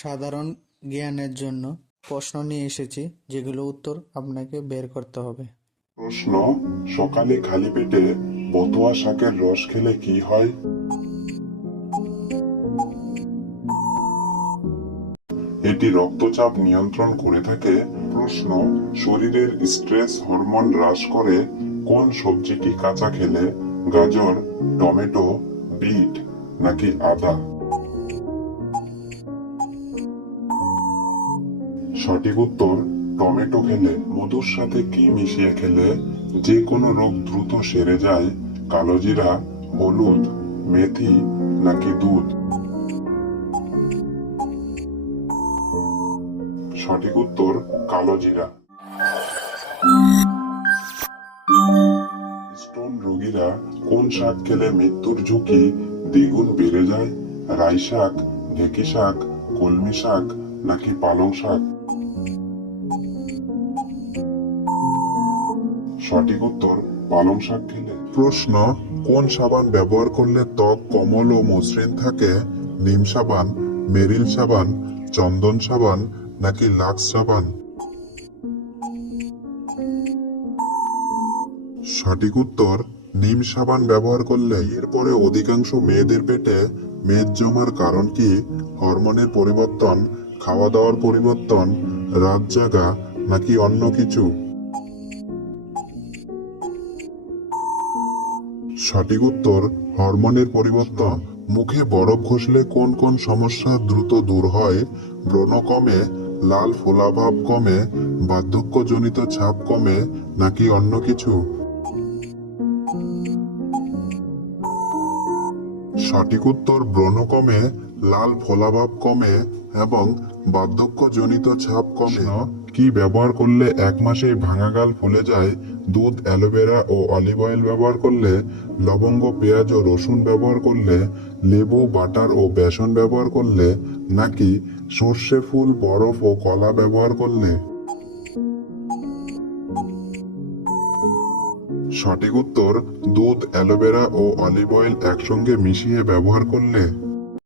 সাধারণ জ্ঞানের জন্য প্রশ্ন নিয়ে এসেছি, যেগুলো উত্তর আপনাকে বের করতে হবে। প্রশ্ন: সকালে খালি পেটে বথুয়া শাকের রস খেলে কি হয়? এটি রক্তচাপ নিয়ন্ত্রণ করে থাকে। প্রশ্ন: শরীরের স্ট্রেস হরমোন হ্রাস করে কোন সবজিটি কাঁচা খেলে? গাজর, টমেটো, বিট নাকি আদা? সঠিক উত্তর টমেটো খেলে। মধুর সাথে কি মিশিয়ে খেলে যে কোনো রোগ দ্রুত সেরে যায়? কালোজিরা, হলুদ, মেথি নাকি দুধ? সঠিক উত্তর কালোজিরা। স্টোন রোগীরা কোন শাক খেলে মৃত্যুর ঝুঁকি দ্বিগুণ বেড়ে যায়? রাই শাক, ঢেঁকি শাক, কলমি শাক নাকি পালং শাক? সঠিক উত্তর পালং শাক খেলে। প্রশ্ন: কোন সাবান ব্যবহার করলে ত্বক কোমল ও মসৃণ থাকে? নিম সাবান, মেরিল সাবান, চন্দন সাবান নাকি লাক্স সাবান? সঠিক উত্তর নিম সাবান ব্যবহার করলে। এরপরে অধিকাংশ মেয়েদের পেটে মেদ জমার কারণ কি? হরমোনের পরিবর্তন, খাওয়া দাওয়ার পরিবর্তন, রাত জাগা নাকি অন্য কিছু? সঠিক উত্তর হরমোনের পরিবর্তন। মুখে বরফ ঘষলে কোন কোন সমস্যা দ্রুত দূর হয়? ব্রণ কমে, লাল ফোলাভাব কমে, বার্ধক্যজনিত ছাপ কমে নাকি অন্য কিছু? সঠিক উত্তর ব্রণ কমে, লাল ফোলাভাব কমে এবং বার্ধক্যজনিত ছাপ কমে। কি ব্যবহার করলে 1 মাসেই ভাঙা গাল ফুলে যায়? দুধ, অ্যালোভেরা ও অলিভ অয়েল ব্যবহার করলে, লবঙ্গ, পেঁয়াজ ও রসুন ব্যবহার করলে, লেবু, বাটার ও বেসন ব্যবহার করলে নাকি সর্ষে ফুল, বরফ ও কলা ব্যবহার করলে? সঠিক উত্তর দুধ, অ্যালোভেরা ও অলিভ অয়েল একসঙ্গে মিশিয়ে ব্যবহার করলে।